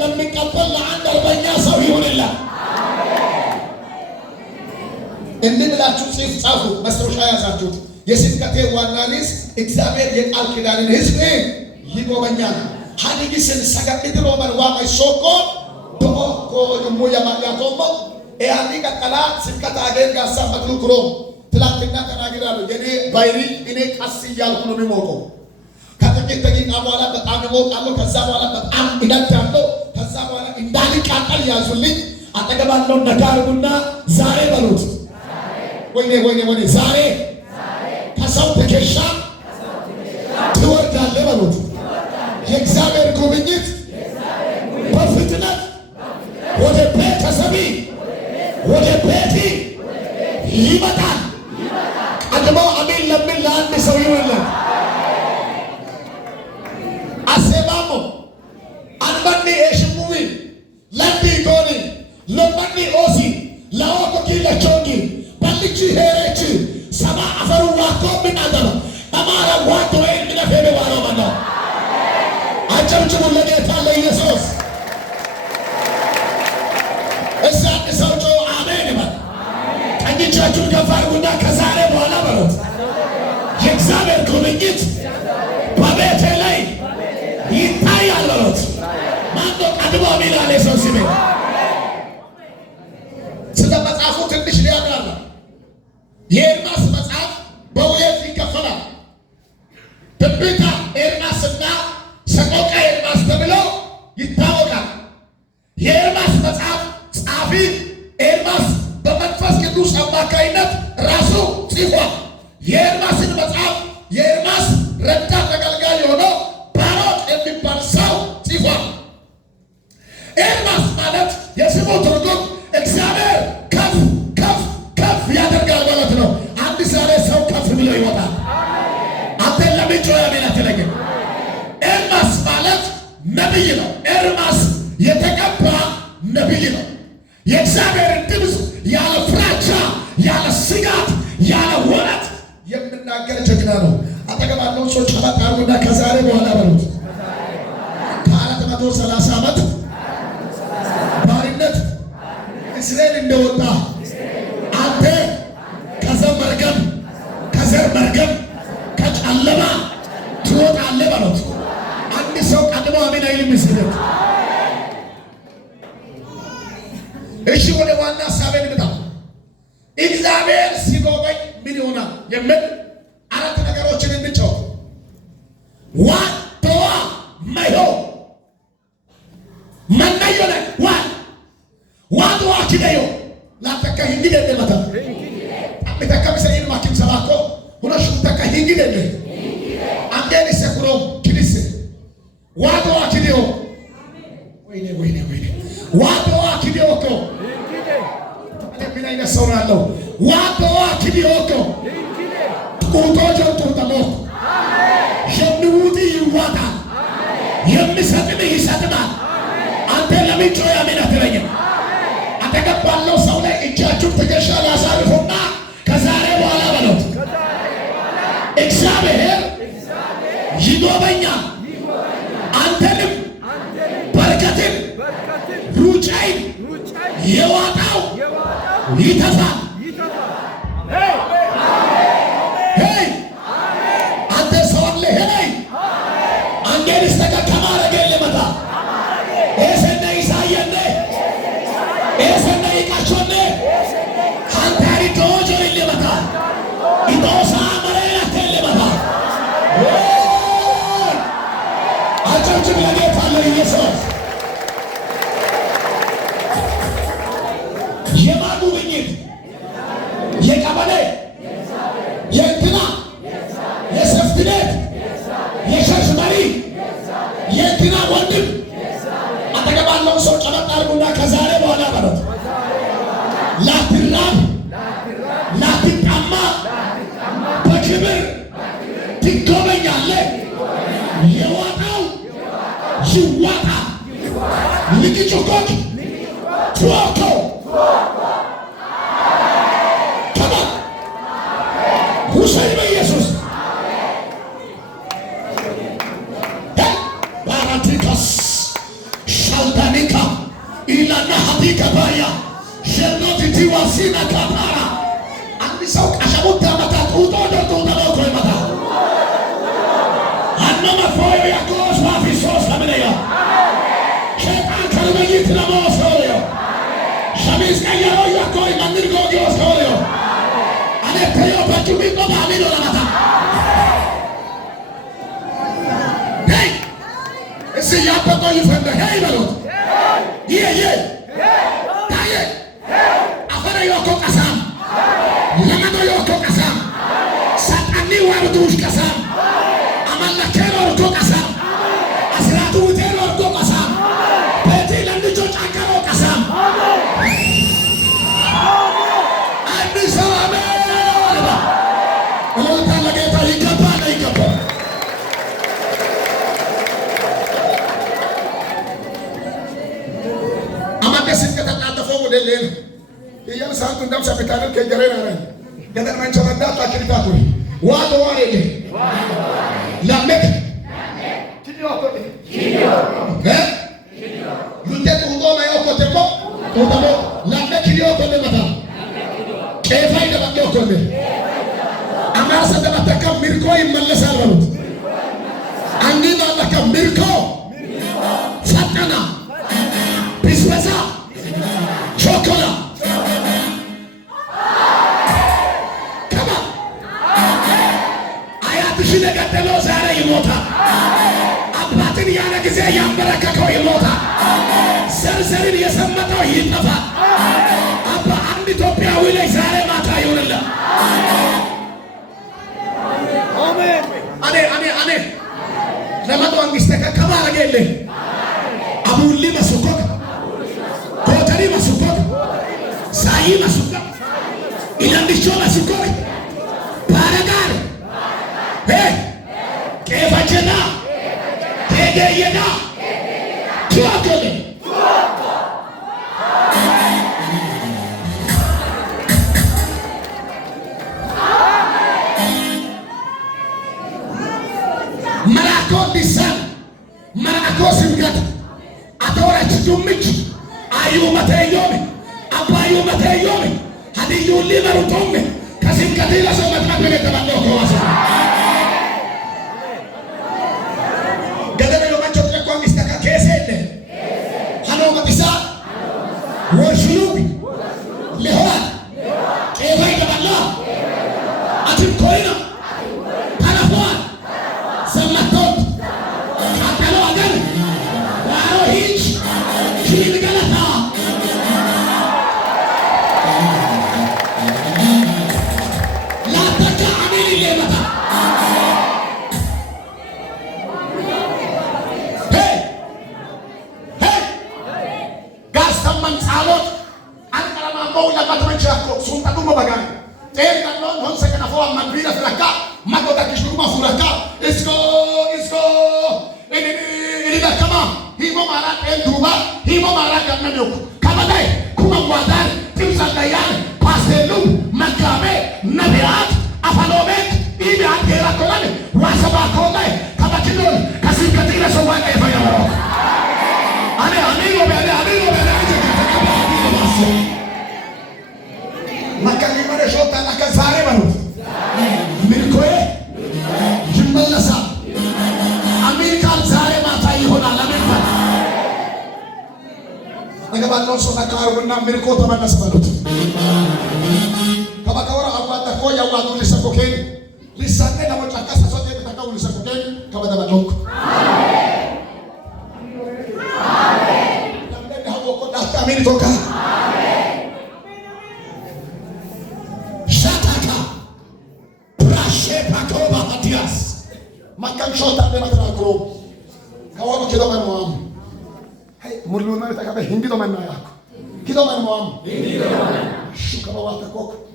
ለሚቀበል ለአንድ አርበኛ ሰው ይሁንላ። እንዲህ ብላችሁ ጻፉ፣ ማስታወሻ ያዛችሁት። የስብከቴ ዋና ርዕስ እግዚአብሔር የቃል ኪዳንን ሕዝብ ይጎበኛል። ሀዲግስን ሰገድሮ መልዋማ ሶኮ ዶኮ ደሞ የማያቆሞ ያኒ ቀጠላ ስብከት አገር ጋሳ መጥሉ ክሮ ትላንትና ተናግራለሁ። የኔ ባይሪ እኔ ቀስ እያልኩ ነው የሚሞቀው። ከጥቂት ደቂቃ በኋላ በጣም ይሞቃለሁ። ከዛ በኋላ በጣም ይነዳለሁ። ከዛ በኋላ እንዳልቃጠል ያዙልኝ። አጠገባለሁ ነጋርጉና ዛሬ በሉት። ወይኔ ወይኔ ወይኔ ዛሬ ከሰው ትከሻ ትወርዳለህ በሉት። የእግዚአብሔር ጉብኝት በፍጥነት ወደ ቤተሰቢ ወደ ቤቲ ይመጣል። ቀድሞ አሜን ለምን ለአንድ ሰው ይሆንልን። አሴባሞ አንበኒ ኤሽሙዊ ለንዲ ጎኒ ለመኒ ኦሲ ለኦኮኪ ለቾንጊ በልቺ ሄሬች ሰባ አፈሩ ዋኮ ምናገሩ አማራ ዋቶ ወይ ምነፈበ ዋሮ ማና አጨብጭቡ ለጌታ ለኢየሱስ። እሳት ሰውጆ አሜን ይበል። ቀኝ እጃችሁን ከፍ አድርጉና ከዛሬ በኋላ በሉት የእግዚአብሔር ጉብኝት በቤቴ ላይ ይታያል በሉት። ማንዶ ቀድሞ አሜን አለ ሰው ሲሜ ስለ መጽሐፉ ትንሽ ሊያብራራ የኤርምያስ መጽሐፍ በሁለት ይከፈላል። ትንቢተ ኤርምያስና ሰቆቃ ኤርምያስ ተብሎ ይታወቃል። የኤርምያስ መጽሐፍ ጸሐፊ ኤርምያስ በመንፈስ ቅዱስ አማካይነት ራሱ ጽፏል። የኤርምያስን መጽሐፍ የኤርምያስ ረዳት አገልጋይ የሆነው ባሮክ የሚባል ሰው ጽፏል። ኤርምያስ ማለት የስሙ ትርጉም እግዚአብሔር ከፍ ከፍ ከፍ ያደርጋል ማለት ነው። አንድ ዛሬ ሰው ከፍ ብሎ ይወጣል። አንተ ለምን ጮህ አሜን አትለኝም? ኤርምያስ ማለት ነቢይ ነው። ኤርምያስ የተቀባ ነቢይ ነው። የእግዚአብሔርን ድምፅ ያለ ፍራቻ፣ ያለ ስጋት፣ ያለ ወረት የምናገር ጀግና ነው። አጠገባለው ሰው ጨበጥ አድርጉና ከዛሬ በኋላ በሉት ከ430 ዓመት ባርነት እስራኤል እንደወጣ አንተ ከዘር መርገም ከጨለማ ትወጣለህ በሉት። አንድ ሰው ቀድሞ አሜን አይልም ይስደት። እሺ ወደ ዋና ሐሳቤ ልምጣ። እግዚአብሔር ሲጎበኝ ምን ይሆናል የሚል አራት ነገሮችን እንጫው። ዋቶዋ ማይሆ ማናየለ ዋቶዋ ኪደዮ ላተካ እንግዲህ እንደመታ አጥተካ ቢሰይን ማኪም ሰባኮ ሁነሽ ተካ እንግዲህ እንደ አንዴን ሰኩሮ ኪዲስ ዋቶዋ ኪደዮ ወይኔ ወይኔ ወይኔ ዋቶዋ ኪደዮ ኮ ተብናይና ሰውራለው ዋቶዋ ኪደዮ ኮ ቁጦጆ ቁጠሞ የሚውጥ ይዋጣ የሚሰጥም ይሰጥማል። አንተ ለምን ጮህ አሜን አትለኝም? አጠገባለው ሰው ላይ እጃችሁ ትከሻ ያሳርፉና ከዛሬ በኋላ በሉት እግዚአብሔር ይጎበኛል። አንተንም በረከትን ሩጫይን የዋጣው ይተፋል። አንተ ሰው አለ ሄይ አንዴን ስተከከማ ረገል ለመታ ኤሰነ ኢሳየነ ኤሰነ ይቃቾነ አንታሪ ዶጆ ለመታ ኢቶሳ መረላ ለመታ አጨብጭብ ለጌታ ለኢየሱስ። የማጉብኝት የቀበሌ የእንትና የሰፍትኔት የሸርሽ መሪ የእንትና ወንድም አጠገባለው ሰው ጨበጥ አድርጉና ከዛሬ በኋላ በሉት ላትራብ ላትጣማ በክብር ትጎበኛለህ። የዋጣው ይዋጣ ልቅጭቆች ትወኮ ሁሰይ በኢየሱስ ባራቲካስ ሻልታ ኢላና ሀዲ ከባያ ሸኖት ዲዋሲና ካፓራ አንድ ሰው ቀሸቡት ታመጣት ኡቶ ደቶ ተበኮ ይመጣ አነማ ፎዮ ያቆስ ማፊሶስ ለምነያ ሸጣን ከልበይት ለሞሶዮ ሸሚዝ ቀየሮ ያቆይ መንር ጎጊዮስ ሆዮ አኔ ተዮ በጩሚ ቆባ አሚኖ ለማታ ሄይ እስ ያበቆ ይፈንደ ሄይ በሉት ይሄ ታየ አፈረ ዮኮ ቀሳም ለመዶ ዮኮ ቀሳም ሰጣኒ ዋርዱሽ ቀሳም አማላከሮ ዮኮ ቀሳም አስራቱ ውቴሮ ዮኮ ቀሳም ቤቲ ለንጆ ጫካሮ ቀሳም አዲስ ሰላም አለባ ወለታ ለጌታ ይገባል ይገባል ከተጣጠፈው ወደ ሌላ ይያም ሳንቱ እንደም ሰብታደር ከጀረና አረኝ ገደር መንቸ መዳታ ክሪታቱ ዋዶ ዋሬ ለምክ ኪዲዮ ሉቴ ጡጦ ማዮ ኮተቆ ጡጦ ለምክ ኪዲዮ ኮለመታ ቄፋይ ደባቆ ኮለ አማርሰ ደባተከ ሚርኮ ይመለሳል በሉት አንዲ ማለከ ሚርኮ ፈጠና ቢስበሳ ቾኮላ ከማ አያትሽን የገደለው ዛሬ ይሞታል። አባትን ያለ ጊዜ ያንበረከከው ይሞታል። ዘርዘርን የሰመጠው ይጠፋል። አባ አንድ ኢትዮጵያዊ ላይ ዛሬ ማታ ይሆንልህ። አኔ ለመቶ አንግስተከ ከባረገለ አቡሊ መስኮክ ኮተሪ መስኮክ ሳይ መስኮክ ኢላንዲቾ መስኮክ ባረጋር ቄፋቸና ቴጌየና ቱአኮለ መራኮ ዲሳን መራኮ ስንገት አተወራች ዱምች አዩ መተዮሚ አባዩ መተዮሚ ሀዲዩ ሊመሩቶሚ ከስንገት ለሰው መጥመቅ የተባለው ከዋሳ ገደለ ዮማቾ ተቆም ይስተካ ከሰለ ሀኖ መጥሳ ወሽሉቢ ለሆ ቄፋይ ደባላ አትን ኮይና ታናፎን ሰማቶት ካተሎ አገር ዋሮ ሂጅ ሂድ ገለታ ላተካ አሜን ይለመታ ጋስተመን ጻሎት አንቀረማማው ለማትመቻኮ ሱንታዱ መባጋን ጤንቀሎን ሆንሰ ከነፎ ማንቢራ ፍራካ ማቆታ ክሽኩማ ፍራካ እስኮ እኔ ደከማ ሂሞ ማራ ዱባ ሂሞ ማራ ገመነው ከበላይ ኩመዋዳር ትምሰለያን ፓስቴሉ መጋቤ ነቢያት አፋሎቤት ኢቢያን ጌራኮላን ዋሰባኮላይ ከበኪሎን ከስንከቲለ ሰዋይ ፈየሮ አኔ ወበኔ ማካኒ ማረሾታ ለከዛሬ በሉት ሚልኮዬ ይመለሳል። አሜሪካን ዛሬ ማታ ይሆናል። አሜሪካ ነገባለው ሶና ካሩና ሚልኮ ተመለስ በሉት ከበቀወራ አባታ ኮያ ዋዱ ለሰኮኬን ሊሳነ ለሞጫካስ ሶቴ ተካው ለሰኮኬን ከበደባለው አሜን ዳቦ ኮዳታ ሚልቶካ makan shota de matrakro kawo kido man moam hay mulun man takabe hindi do man na yak kido man moam hindi do man shukaba wata kok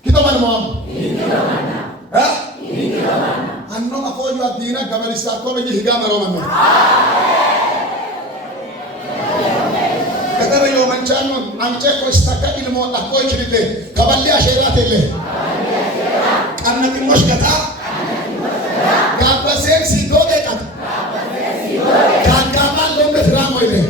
kido man moam hindi do man ha hindi do man anno ma foju adina gabalista ko be higa maro man kadare yo man chanon amche ko istaka ilmo ta ko chirite kaballi asherat ele kanna ki mushkata Kapasen si doge kat. Kakaman lombe dramo ile.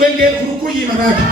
Wengel kuruku yimanaki